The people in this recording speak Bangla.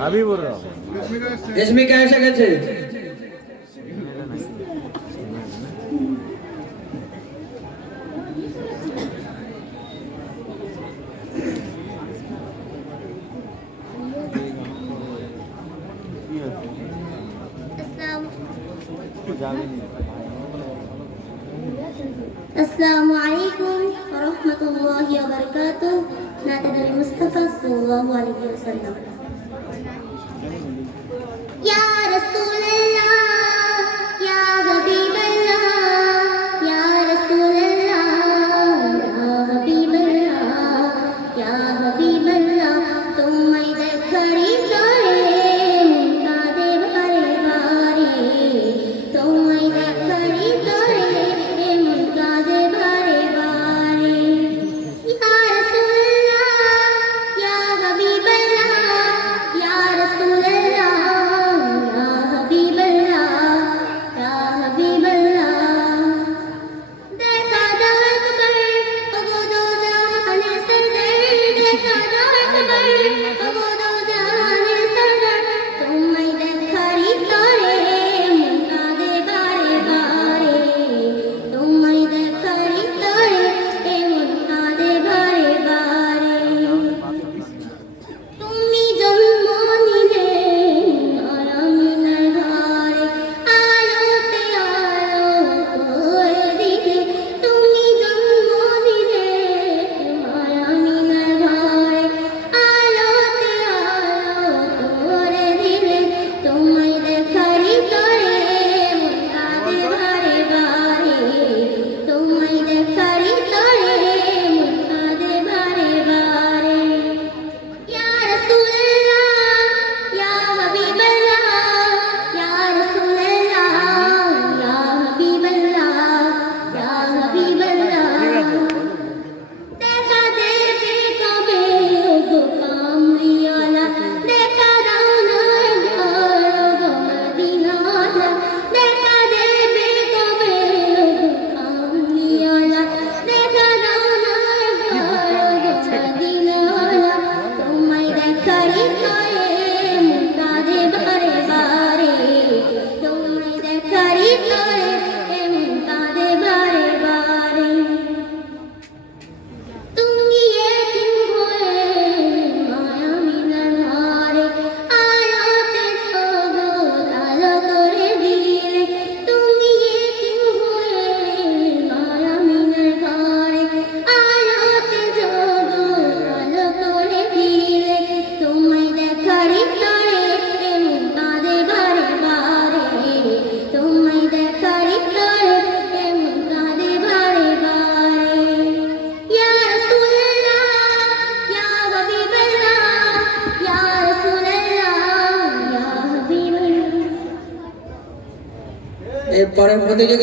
হাবিবুর রহমান রেশমিকা এসে গেছে। السلام عليكم ورحمة الله وبركاته. نادى المصطفى صلى الله عليه وسلم. يا رسول الله يا حبيب الله يا رسول الله يا حبيب الله يا حبيب الله तुम्हें देखरी करे कादे बारे बारे तुम्हें देखरी करे कादे बारे बारे या रसूल अल्लाह या हबीब अल्लाह या रसूल अल्लाह या हबीब अल्लाह या हबीब अल्लाह देखा दर्द पर अबूदो जहान सरदर देखा दर्द पर अबूदो जहान सरदर तुम्हें देखरी करे कादे बारे बारे तुम्हें देखरी करे कादे बारे बारे তুমি জন্ম নিলে আরামিনের ঘরে আলোতে আলো করে দিলে তুমি জন্ম নিলে আরামিনের ঘরে আলোতে আলো করে দিলে তোমায় দেখারি করে কাঁদে বারে বারে তোমায় দেখারি করে কাঁদে বারে বারে يا رسول الله يا حبيب الله يا رسول الله يا حبيب الله يا حبيب الله देखा देखे कबे गो कामलियाला देखा दाना गो मदीनाला देखा देखे कबे गो कामलियाला देखा दाना गो मदीनाला तुम्हें देखरी करे कादे बारे बारे तुम्हें देखरी करे कादे बारे बारे তুমি এতিম হয়ে মায়া মিনার ঘরে আলোতে জগৎ আলো করে দিলে তুমি এতিম হয়ে মায়া মিনার ঘরে আলোতে জগৎ আলো করে দিলে তোমায় দেখারি করে কাঁদে বারে বারে তোমায় দেখারি করে কাঁদে বারে বারে يا رسول الله يا حبيب الله يا رسول الله يا حبيب الله এরপরে প্রতিযোগী